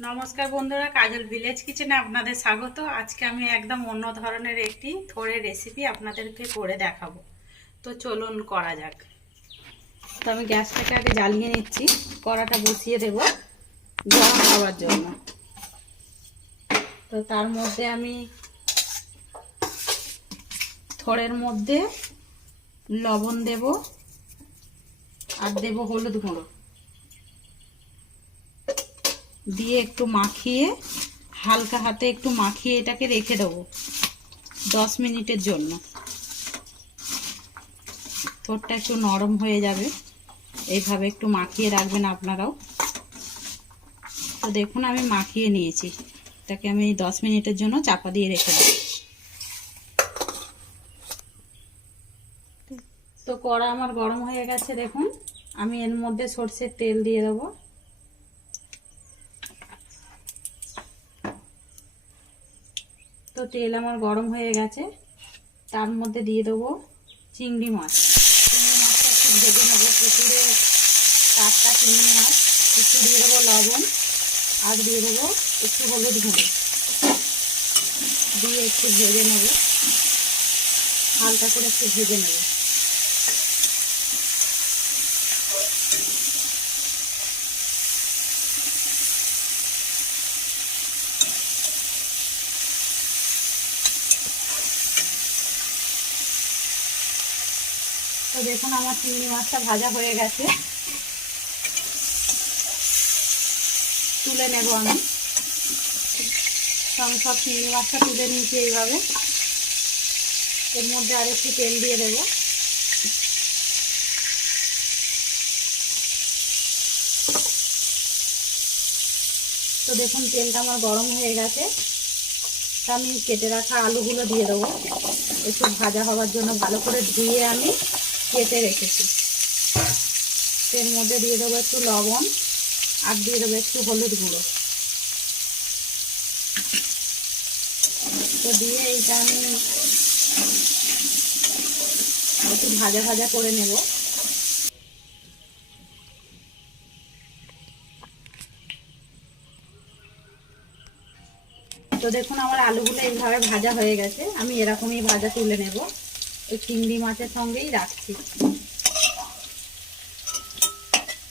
নমস্কার বন্ধুরা, কাজল ভিলেজ কিচেনে আপনাদের স্বাগত। আজকে আমি একদম অন্য ধরনের একটি থোড়ের রেসিপি আপনাদেরকে করে দেখাবো। তো চলুন করা যাক। তো আমি গ্যাসটাকে আগে জ্বালিয়ে নিচ্ছি, কড়াটা বসিয়ে দেব গরম হওয়ার জন্য। তো তার মধ্যে আমি থোড়ের মধ্যে লবণ দেব আর দেব হলুদ গুঁড়ো দিয়ে একটু মাখিয়ে, হালকা হাতে একটু মাখিয়ে এটাকে রেখে দেবো 10 মিনিটের জন্য। থোড়টা একটু নরম হয়ে যাবে, এইভাবে একটু মাখিয়ে রাখবেন আপনারাও। তো দেখুন আমি মাখিয়ে নিয়েছি, এটাকে আমি 10 মিনিটের জন্য চাপা দিয়ে রেখে দেব। তো কড়া আমার গরম হয়ে গেছে, দেখুন আমি এর মধ্যে সরষের তেল দিয়ে দেবো। তো তেল আমার গরম হয়ে গেছে, তার মধ্যে দিয়ে দেবো চিংড়ি মাছ। চিংড়ি মাছটা একটু ভেজে নেবো, পুকুরে টাটকা চিংড়ি মাছ। একটু দিয়ে দেবো লবণ আর দিয়ে দেবো একটু হলুদ গুঁড়ো দিয়ে একটু ভেজে নেবো, হালকা করে একটু ভেজে নেবো। তো দেখুন আমার চিংড়ি মাছটা ভাজা হয়ে গেছে, তুলে নেব আমি। তো আমি সব চিংড়ি মাছটা তুলে নিয়েছি এইভাবে। এর মধ্যে আর একটু তেল দিয়ে দেব। তো দেখুন তেলটা আমার গরম হয়ে গেছে, তা আমি কেটে রাখা আলুগুলো দিয়ে দেবো একটু ভাজা হওয়ার জন্য। ভালো করে ধুয়ে আমি কেটে রেখেছি। এর মধ্যে দিয়ে দেবো একটু লবণ আর দিয়ে দেবো একটু হলুদ গুঁড়ো। তো দিয়ে এইটা আমি একটু ভাজা ভাজা করে নেব। তো দেখুন আমার আলুগুলো এইভাবে ভাজা হয়ে গেছে, আমি এরকমই ভাজা তুলে নেব। এই চিংড়ি মাছের সঙ্গেই রাখছি,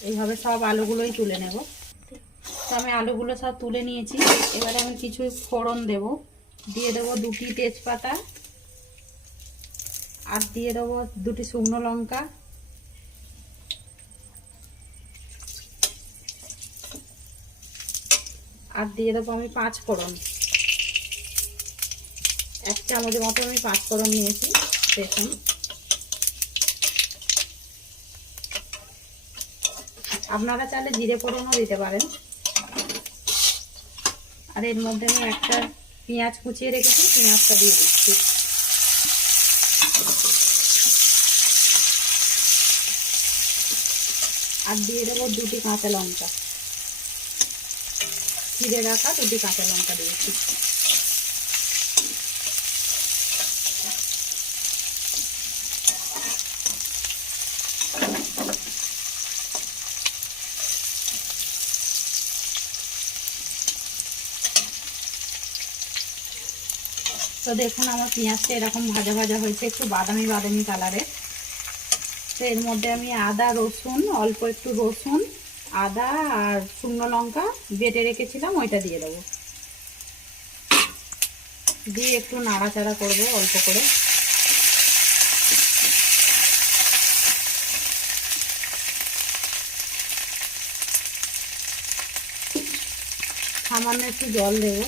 এইভাবে সব আলুগুলোই তুলে নেব। তো আমি আলুগুলো সব তুলে নিয়েছি, এবারে আমি কিছু ফোড়ন দেব। দিয়ে দেবো 2টি তেজপাতা আর দিয়ে দেবো 2টি শুকনো লঙ্কা আর দিয়ে দেবো আমি 5 ফোড়ন। 1 চামচের মতো আমি 5 ফোড়ন নিয়েছি। দেখুন আপনারা চাইলে জিরে ফোড়নও দিতে পারেন। আর এর মধ্যে আমি একটা পেঁয়াজ কুচিয়ে রেখেছি, পেঁয়াজটা দিয়ে দিচ্ছি। আর দিয়ে দেবো 2টি কাঁচা লঙ্কা, চিড়ে রাখা 2টি কাঁচা লঙ্কা দিয়েছি। তো দেখুন আমার পেঁয়াজটা এরকম ভাজা ভাজা হয়েছে, একটু বাদামি বাদামি কালারের। তো এর মধ্যে আমি আদা রসুন, অল্প একটু রসুন, আদা আর শুকনো লঙ্কা বেটে রেখেছিলাম, ওইটা দিয়ে দেবো। দিয়ে একটু নাড়াচাড়া করবো অল্প করে। সামান্য একটু জল দেবো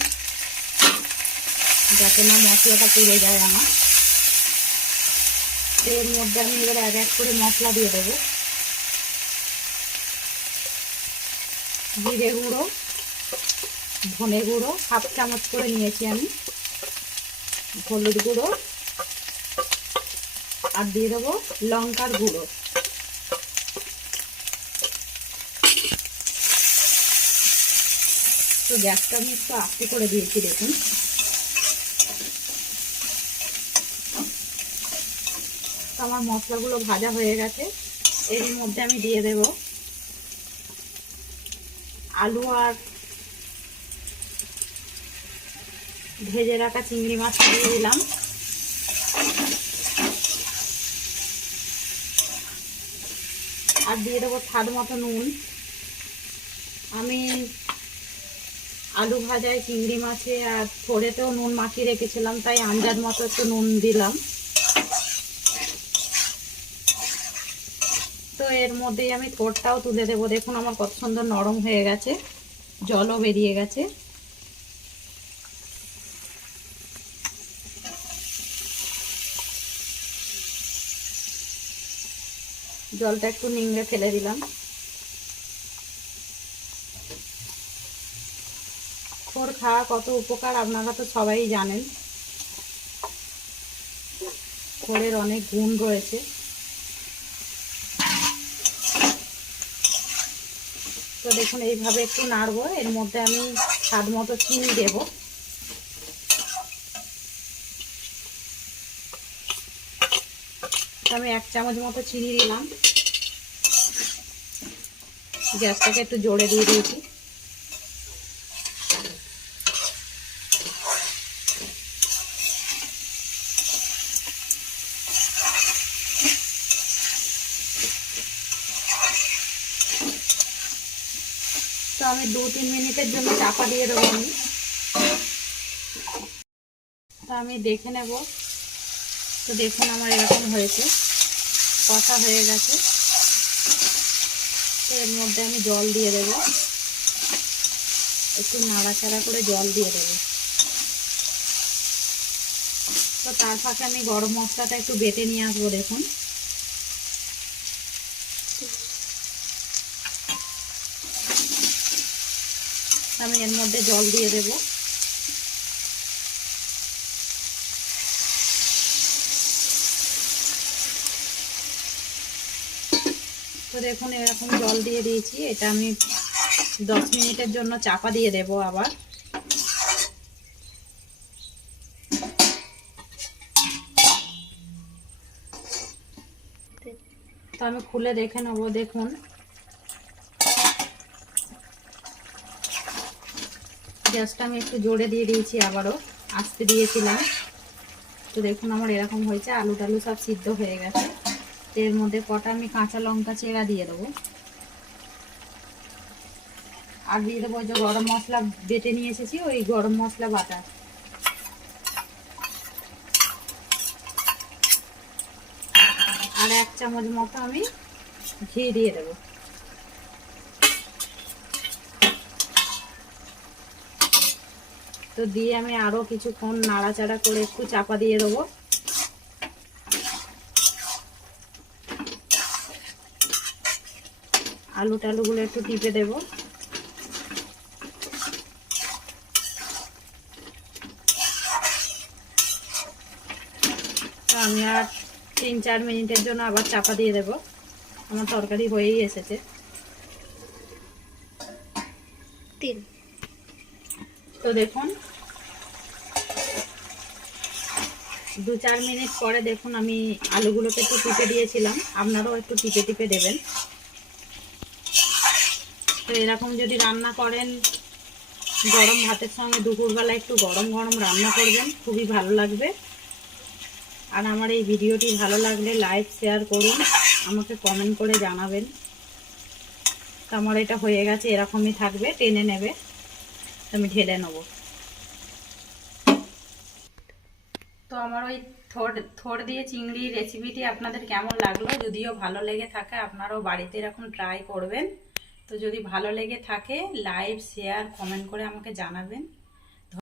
যাতে না মশলাটা পুড়ে যায় আমার। এর মধ্যে আমি এবার এক এক করে মশলা দিয়ে দেবো। জিরে গুঁড়ো, ধনে গুঁড়ো 1/2 চামচ করে নিয়েছি আমি, হলুদ গুঁড়ো আর দিয়ে দেবো লঙ্কার গুঁড়ো। তো গ্যাসটা আমি একটু আস্তে করে দিয়েছি, দেখুন। তো আমার মশলাগুলো ভাজা হয়ে গেছে, এর মধ্যে আমি দিয়ে দেব আলু আর ভেজে রাখা চিংড়ি মাছ দিয়ে দিলাম। আর দিয়ে দেবো স্বাদ মতো নুন। আমি আলু ভাজায়, চিংড়ি মাছে আর থোড়েতেও নুন মাখিয়ে রেখেছিলাম, তাই আন্দাজ মতো একটু নুন দিলাম। তো এর মধ্যেই আমি থোড়টাও তুলে দেবো। দেখুন আমার কত সুন্দর নরম হয়ে গেছে, জলও বেরিয়ে গেছে। জলটা একটু নিংড়ে ফেলে দিলাম। থোড় খাওয়া কত উপকার আপনারা তো সবাই জানেন। থোড়ের অনেক গুণ রয়েছে। তো দেখুন এইভাবে একটু নাড়বো। এর মধ্যে আমি স্বাদ মতো চিনি দেব। আমি 1 চামচ মতো চিনি দিলাম। গ্যাসটাকে একটু জোরে দিয়ে দিয়েছি। তো আমি 2-3 মিনিটের জন্য চাপা দিয়ে দেবো। আমি দেখে নেব। তো দেখুন আমার এরকম হয়েছে, কষা হয়ে গেছে। তো এর মধ্যে আমি জল দিয়ে দেব, একটু নাড়াচাড়া করে জল দিয়ে দেব। তো তার ফাঁকে আমি গরম মশলাটা একটু বেটে নিয়ে আসবো। দেখুন আমি এর মধ্যে জল দিয়ে দেব। তো দেখুন এরকম জল দিয়ে দিয়েছি। এটা আমি 10 মিনিটের জন্য চাপা দিয়ে দেব আবার। তো আমি খুলে দেখে নেবো। দেখুন গ্যাসটা আমি একটু জোরে দিয়ে দিয়েছি, আবারও আস্তে দিয়েছিলাম। তো দেখুন আমার এরকম হয়েছে, আলু টালু সব সিদ্ধ হয়ে গেছে। এর মধ্যে কটা আমি কাঁচা লঙ্কা চেরা দিয়ে দেবো। আর দিয়ে দেবো যে গরম মশলা বেটে নিয়ে এসেছি, ওই গরম মশলা বাটা। আর 1 চামচ মতো আমি ঘি দিয়ে দেবো। তো দিয়ে আমি আরো কিছুক্ষণ নাড়াচাড়া করে একটু চাপা দিয়ে দেবো। আলু টালুগুলো একটু টিপে দেবো। তো আমি আর 3-4 মিনিটের জন্য আবার চাপা দিয়ে দেবো। আমার তরকারি হয়েই এসেছে। তো দেখুন 2-4 মিনিট পরে দেখুন আমি আলুগুলোকে একটু টিপে দিয়েছিলাম, আপনারাও একটু টিপে টিপে দেবেন। তো এরকম যদি রান্না করেন গরম ভাতের সঙ্গে, দুপুরবেলা একটু গরম গরম রান্না করবেন, খুবই ভালো লাগবে। আর আমার এই ভিডিওটি ভালো লাগলে লাইক শেয়ার করুন, আমাকে কমেন্ট করে জানাবেন। তো আমার এটা হয়ে গেছে, এরকমই থাকবে, টেনে নেবে। আমি ঢেলে নেব। তো আমার ওই থোড় দিয়ে চিংড়ির রেসিপিটি আপনাদের কেমন লাগলো? যদিও ভালো লেগে থাকে আপনারাও বাড়িতে এরকম ট্রাই করবেন। তো যদি ভালো লেগে থাকে লাইক শেয়ার কমেন্ট করে আমাকে জানাবেন।